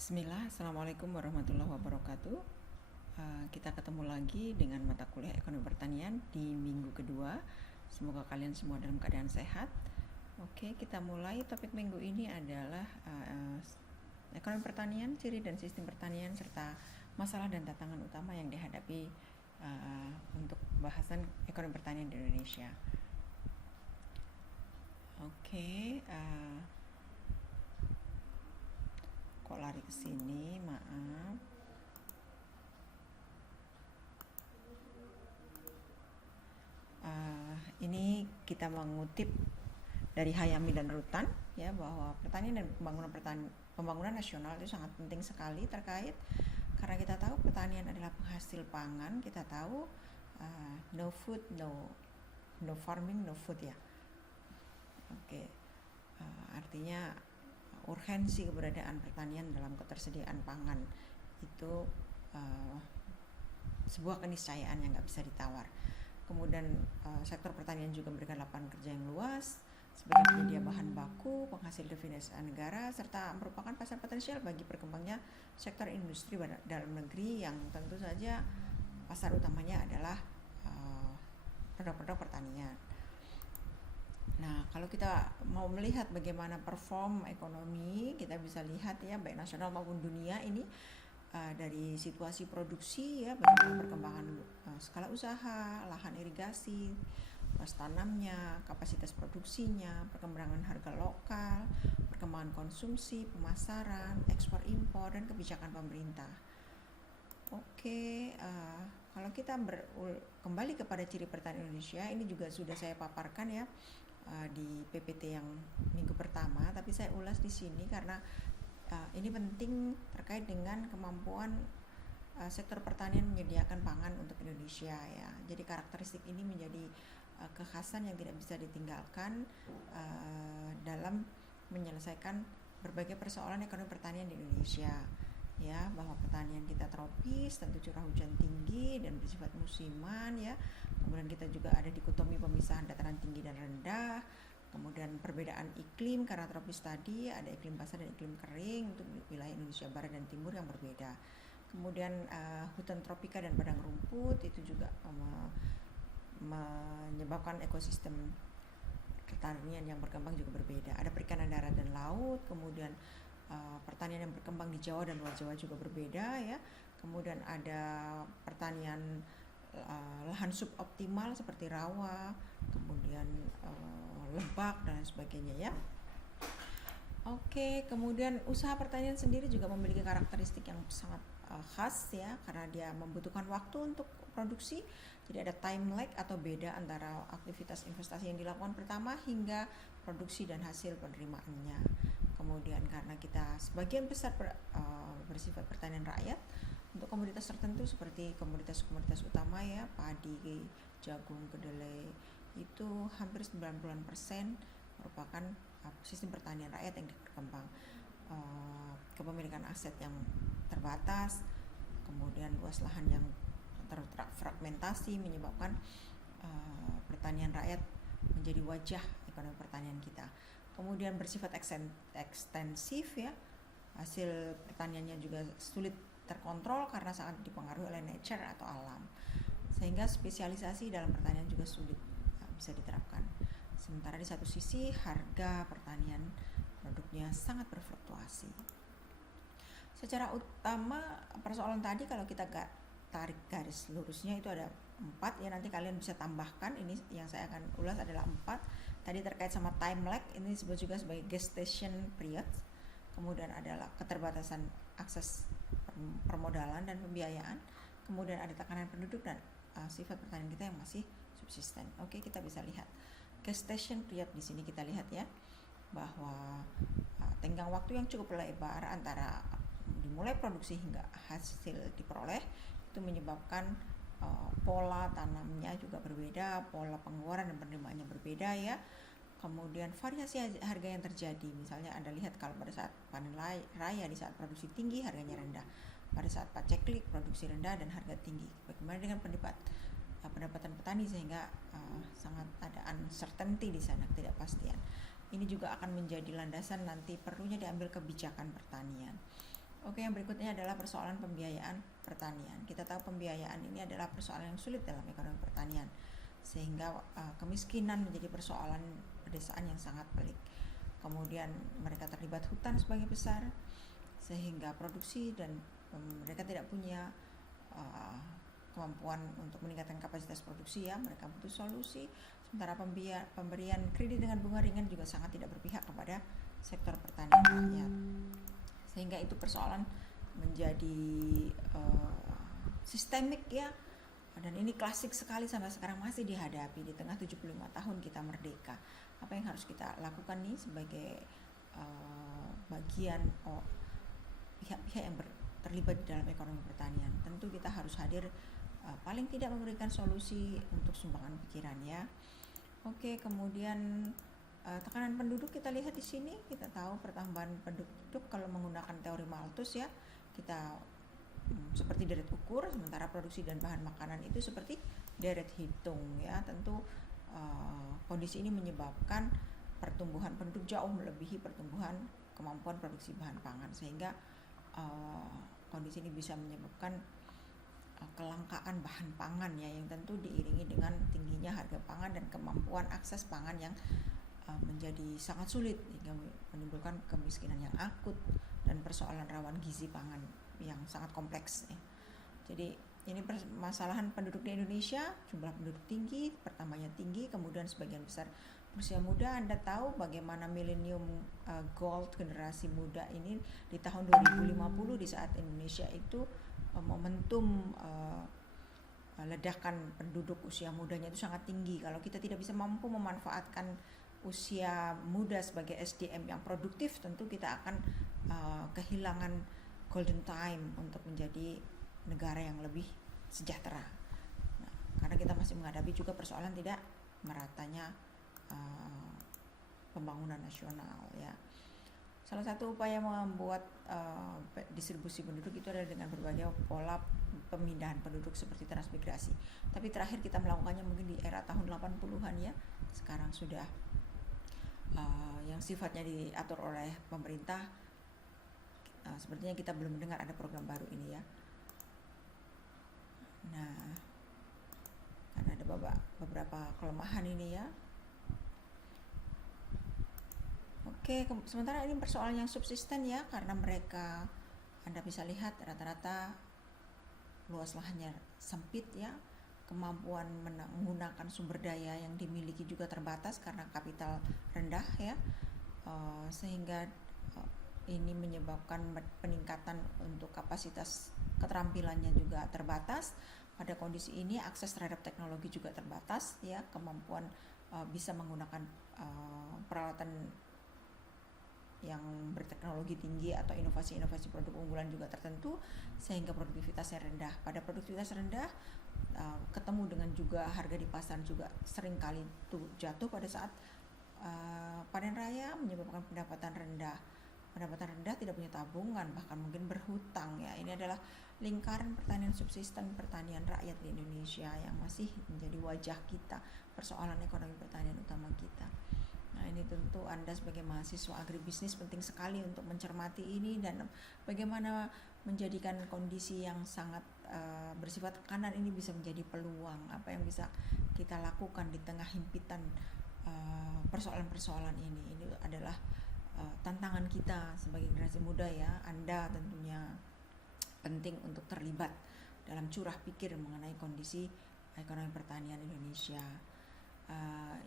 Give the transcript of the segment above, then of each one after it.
Bismillah, Assalamualaikum warahmatullahi wabarakatuh. Kita ketemu lagi dengan mata kuliah ekonomi pertanian di minggu kedua. Semoga kalian semua dalam keadaan sehat. Oke, kita mulai. Topik minggu ini adalah ekonomi pertanian, ciri dan sistem pertanian, serta masalah dan tantangan utama yang dihadapi untuk bahasan ekonomi pertanian di Indonesia. Oke, kok lari ke sini, maaf. Ini kita mengutip dari Hayami dan Rutan ya, bahwa pertanian dan pembangunan nasional itu sangat penting sekali terkait karena kita tahu pertanian adalah penghasil pangan. Kita tahu no food, no farming, no food ya. Oke. Artinya urgensi keberadaan pertanian dalam ketersediaan pangan itu sebuah keniscayaan yang nggak bisa ditawar. Kemudian sektor pertanian juga memberikan lapangan kerja yang luas sebagai penyedia bahan baku, penghasil devisa negara, serta merupakan pasar potensial bagi berkembangnya sektor industri dalam negeri yang tentu saja pasar utamanya adalah produk-produk pertanian. Nah, kalau kita mau melihat bagaimana perform ekonomi, kita bisa lihat ya, baik nasional maupun dunia ini dari situasi produksi ya, bagaimana perkembangan skala usaha, lahan irigasi, luas tanamnya, kapasitas produksinya, perkembangan harga lokal, perkembangan konsumsi, pemasaran, ekspor impor, dan kebijakan pemerintah. Oke, kalau kita kembali kepada ciri pertanian Indonesia, ini juga sudah saya paparkan ya di PPT yang minggu pertama, tapi saya ulas di sini karena ini penting terkait dengan kemampuan sektor pertanian menyediakan pangan untuk Indonesia ya. Jadi karakteristik ini menjadi kekhasan yang tidak bisa ditinggalkan dalam menyelesaikan berbagai persoalan ekonomi pertanian di Indonesia ya, bahwa pertanian kita tropis, tentu curah hujan tinggi dan bersifat musiman ya. Kemudian kita juga ada dikotomi pemisahan dataran tinggi dan rendah. Kemudian perbedaan iklim karena tropis tadi, ada iklim basah dan iklim kering untuk wilayah Indonesia Barat dan Timur yang berbeda. Kemudian hutan tropika dan padang rumput itu juga menyebabkan ekosistem pertanian yang berkembang juga berbeda. Ada perikanan darat dan laut, kemudian pertanian yang berkembang di Jawa dan luar Jawa juga berbeda ya. Kemudian ada pertanian lahan suboptimal seperti rawa, kemudian lebak dan sebagainya ya. Oke, kemudian usaha pertanian sendiri juga memiliki karakteristik yang sangat khas ya, karena dia membutuhkan waktu untuk produksi. Jadi ada time lag atau beda antara aktivitas investasi yang dilakukan pertama hingga produksi dan hasil penerimaannya. Kemudian karena kita sebagian besar bersifat pertanian rakyat, untuk komoditas tertentu seperti komoditas utama ya, padi, jagung, kedelai, itu hampir 90% merupakan sistem pertanian rakyat yang berkembang. Kepemilikan aset yang terbatas, kemudian luas lahan yang terfragmentasi menyebabkan pertanian rakyat menjadi wajah ekonomi pertanian kita. Kemudian bersifat ekstensif ya, hasil pertaniannya juga sulit terkontrol karena sangat dipengaruhi oleh nature atau alam, sehingga spesialisasi dalam pertanian juga sulit bisa diterapkan. Sementara di satu sisi harga pertanian produknya sangat berfluktuasi. Secara utama persoalan tadi kalau kita tarik garis lurusnya itu ada 4 ya, nanti kalian bisa tambahkan. Ini yang saya akan ulas adalah 4. Tadi terkait sama time lag, ini disebut juga sebagai gestation period. Kemudian adalah keterbatasan akses permodalan dan pembiayaan. Kemudian ada tekanan penduduk dan sifat pertanian kita yang masih subsisten. Oke, kita bisa lihat gestation period di sini, kita lihat ya, bahwa tenggang waktu yang cukup lebar antara dimulai produksi hingga hasil diperoleh itu menyebabkan pola tanamnya juga berbeda, pola pengeluaran dan penerimaannya berbeda ya. Kemudian variasi harga yang terjadi, misalnya Anda lihat kalau pada saat panen raya di saat produksi tinggi harganya rendah, pada saat paceklik produksi rendah dan harga tinggi. Bagaimana dengan pendapatan petani, sehingga sangat ada uncertainty di sana, ketidakpastian. Ini juga akan menjadi landasan nanti perlunya diambil kebijakan pertanian. Oke, yang berikutnya adalah persoalan pembiayaan pertanian. Kita tahu pembiayaan ini adalah persoalan yang sulit dalam ekonomi pertanian, sehingga kemiskinan menjadi persoalan pedesaan yang sangat pelik. Kemudian mereka terlibat hutan sebagai besar, sehingga produksi dan mereka tidak punya kemampuan untuk meningkatkan kapasitas produksi ya. Mereka butuh solusi. Sementara pemberian kredit dengan bunga ringan juga sangat tidak berpihak kepada sektor pertanian rakyat, sehingga itu persoalan menjadi sistemik ya, dan ini klasik sekali sampai sekarang masih dihadapi di tengah 75 tahun kita merdeka. Apa yang harus kita lakukan nih sebagai bagian pihak-pihak yang terlibat di dalam ekonomi pertanian? Tentu kita harus hadir, paling tidak memberikan solusi untuk sumbangan pikiran ya. Oke, kemudian tekanan penduduk kita lihat di sini. Kita tahu pertambahan penduduk kalau menggunakan teori Malthus ya, kita seperti deret ukur, sementara produksi dan bahan makanan itu seperti deret hitung ya. Tentu kondisi ini menyebabkan pertumbuhan penduduk jauh melebihi pertumbuhan kemampuan produksi bahan pangan, sehingga kondisi ini bisa menyebabkan kelangkaan bahan pangan ya, yang tentu diiringi dengan tingginya harga pangan dan kemampuan akses pangan yang menjadi sangat sulit, hingga menimbulkan kemiskinan yang akut dan persoalan rawan gizi pangan yang sangat kompleks ya. Jadi ini permasalahan penduduk di Indonesia, jumlah penduduk tinggi, pertambahannya tinggi, kemudian sebagian besar usia muda. Anda tahu bagaimana millennium gold generasi muda ini di tahun 2050, di saat Indonesia itu momentum ledakan penduduk usia mudanya itu sangat tinggi. Kalau kita tidak bisa mampu memanfaatkan usia muda sebagai SDM yang produktif, tentu kita akan kehilangan golden time untuk menjadi negara yang lebih sejahtera. Nah, karena kita masih menghadapi juga persoalan tidak meratanya pembangunan nasional ya. Salah satu upaya membuat distribusi penduduk itu adalah dengan berbagai pola pemindahan penduduk seperti transmigrasi. Tapi terakhir kita melakukannya mungkin di era tahun 80-an ya. Sekarang sudah yang sifatnya diatur oleh pemerintah. Sepertinya kita belum mendengar ada program baru ini ya. Nah, karena ada beberapa kelemahan ini ya. Oke, sementara ini persoalan yang subsisten ya, karena mereka, Anda bisa lihat rata-rata luas lahannya sempit ya, kemampuan menggunakan sumber daya yang dimiliki juga terbatas karena kapital rendah ya, sehingga ini menyebabkan peningkatan untuk kapasitas keterampilannya juga terbatas. Pada kondisi ini akses terhadap teknologi juga terbatas ya, kemampuan bisa menggunakan peralatan yang berteknologi tinggi atau inovasi-inovasi produk unggulan juga tertentu, sehingga produktivitasnya rendah. Pada produktivitas rendah ketemu dengan juga harga di pasar juga seringkali jatuh pada saat panen raya, menyebabkan pendapatan rendah. Pendapatan rendah, tidak punya tabungan, bahkan mungkin berhutang ya. Ini adalah lingkaran pertanian subsisten, pertanian rakyat di Indonesia yang masih menjadi wajah kita, persoalan ekonomi pertanian utama kita. Nah, ini tentu Anda sebagai mahasiswa agribisnis penting sekali untuk mencermati ini dan bagaimana menjadikan kondisi yang sangat bersifat tekanan ini bisa menjadi peluang. Apa yang bisa kita lakukan di tengah himpitan persoalan-persoalan ini. Ini adalah tantangan kita sebagai generasi muda ya. Anda tentunya penting untuk terlibat dalam curah pikir mengenai kondisi ekonomi pertanian Indonesia.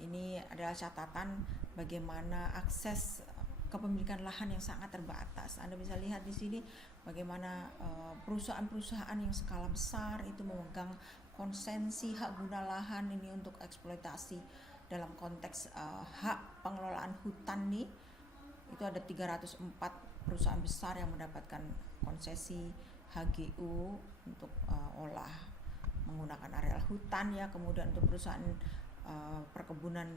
Ini adalah catatan bagaimana akses kepemilikan lahan yang sangat terbatas. Anda bisa lihat di sini bagaimana perusahaan-perusahaan yang skala besar itu memegang konsensi hak guna lahan ini untuk eksploitasi dalam konteks hak pengelolaan hutan nih. Itu ada 304 perusahaan besar yang mendapatkan konsesi HGU untuk olah menggunakan areal hutan ya. Kemudian untuk perusahaan perkebunan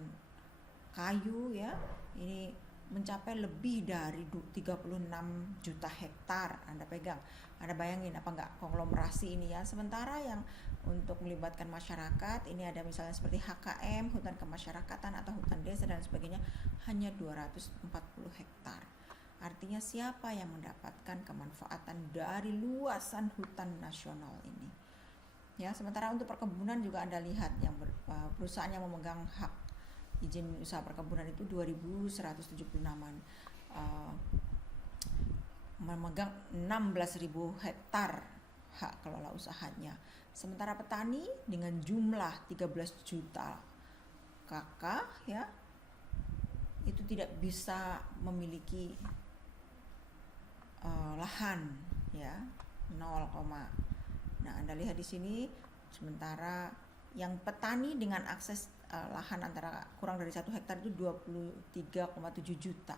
kayu ya, ini mencapai lebih dari 36 juta hektar. Anda pegang, Anda bayangin apa enggak konglomerasi ini ya. Sementara yang untuk melibatkan masyarakat ini ada misalnya seperti HKM, hutan kemasyarakatan atau hutan desa dan sebagainya, hanya 240 hektar. Artinya artinya siapa yang mendapatkan kemanfaatan dari luasan hutan nasional ini. Ya, sementara untuk perkebunan juga Anda lihat yang perusahaan yang memegang hak izin usaha perkebunan itu 2.176-an, memegang 16.000 hektar hak kelola usahanya. Sementara petani dengan jumlah 13 juta kakak ya, itu tidak bisa memiliki lahan ya, 0, nah Anda lihat di sini, sementara yang petani dengan akses lahan antara kurang dari 1 hektar itu 23,7 juta.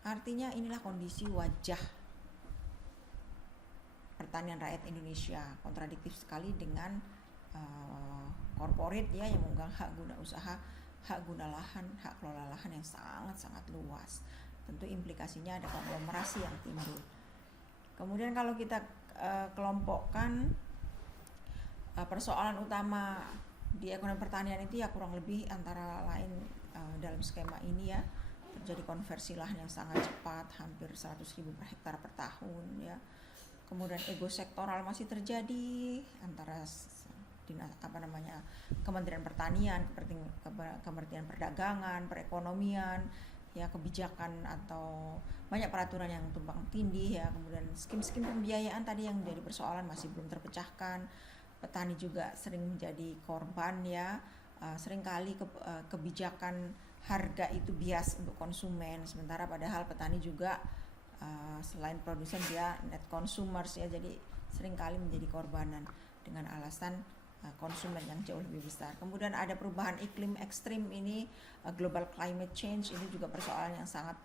Artinya inilah kondisi wajah pertanian rakyat Indonesia, kontradiktif sekali dengan corporate ya, yang memegang hak guna usaha, hak guna lahan, hak kelola lahan yang sangat-sangat luas. Tentu implikasinya ada konglomerasi yang timbul. Kemudian kalau kita kelompokkan persoalan utama di ekonomi pertanian itu ya kurang lebih antara lain dalam skema ini ya, terjadi konversi lahan yang sangat cepat, hampir 100.000 per hektar per tahun ya. Kemudian ego sektoral masih terjadi antara Kementerian Pertanian, Kementerian Perdagangan, Perekonomian, ya, kebijakan atau banyak peraturan yang tumpang tindih ya. Kemudian skim-skim pembiayaan tadi yang menjadi persoalan masih belum terpecahkan. Petani juga sering menjadi korban ya. Seringkali kebijakan harga itu bias untuk konsumen, sementara padahal petani juga selain produsen dia net consumers ya, jadi seringkali menjadi korbanan dengan alasan konsumen yang jauh lebih besar. Kemudian ada perubahan iklim ekstrim ini, global climate change, ini juga persoalan yang sangat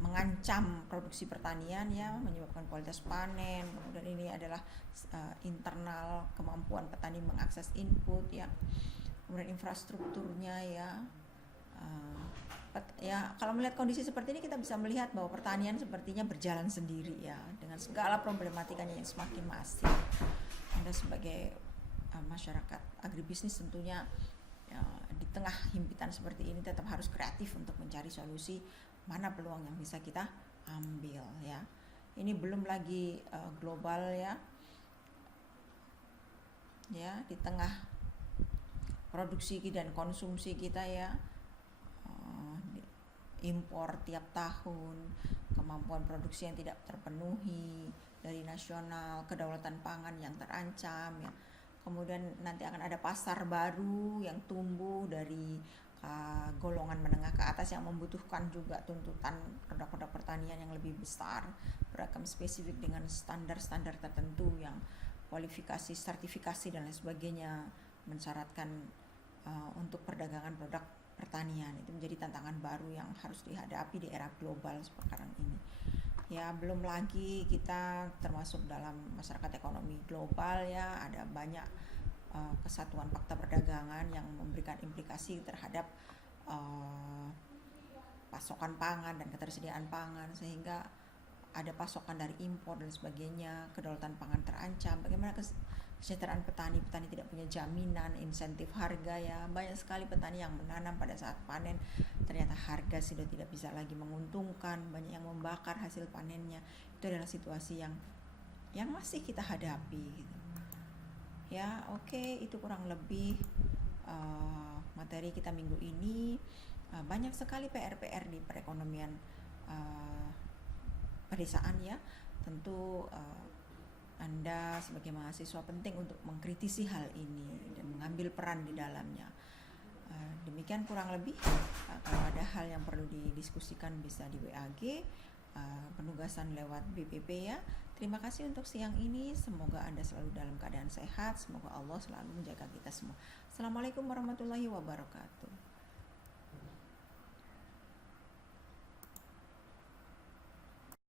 mengancam produksi pertanian ya, menyebabkan kualitas panen. Kemudian ini adalah internal kemampuan petani mengakses input ya. Kemudian infrastrukturnya ya. Ya, kalau melihat kondisi seperti ini kita bisa melihat bahwa pertanian sepertinya berjalan sendiri ya, dengan segala problematikanya yang semakin masif. Anda sebagai masyarakat agribisnis tentunya ya, di tengah himpitan seperti ini tetap harus kreatif untuk mencari solusi mana peluang yang bisa kita ambil ya. Ini belum lagi global ya. Ya, di tengah produksi dan konsumsi kita ya, impor tiap tahun, kemampuan produksi yang tidak terpenuhi dari nasional, kedaulatan pangan yang terancam ya. Kemudian nanti akan ada pasar baru yang tumbuh dari golongan menengah ke atas yang membutuhkan juga tuntutan produk-produk pertanian yang lebih besar, beragam spesifik dengan standar-standar tertentu yang kualifikasi, sertifikasi dan lain sebagainya, mensyaratkan untuk perdagangan produk pertanian. Itu menjadi tantangan baru yang harus dihadapi di era global sekarang ini. Ya, belum lagi kita termasuk dalam masyarakat ekonomi global ya, ada banyak kesatuan fakta perdagangan yang memberikan implikasi terhadap pasokan pangan dan ketersediaan pangan, sehingga ada pasokan dari impor dan sebagainya, kedaulatan pangan terancam. Bagaimana kesejahteraan petani tidak punya jaminan, insentif harga ya. Banyak sekali petani yang menanam pada saat panen ternyata harga sudah tidak bisa lagi menguntungkan, banyak yang membakar hasil panennya. Itu adalah situasi yang masih kita hadapi gitu. Ya, oke, itu kurang lebih materi kita minggu ini. Banyak sekali PR-PR di perekonomian pedesaan ya. Tentu Anda sebagai mahasiswa penting untuk mengkritisi hal ini dan mengambil peran di dalamnya. Demikian kurang lebih. Kalau ada hal yang perlu didiskusikan bisa di WAG, penugasan lewat BPP ya. Terima kasih untuk siang ini. Semoga Anda selalu dalam keadaan sehat. Semoga Allah selalu menjaga kita semua. Assalamualaikum warahmatullahi wabarakatuh.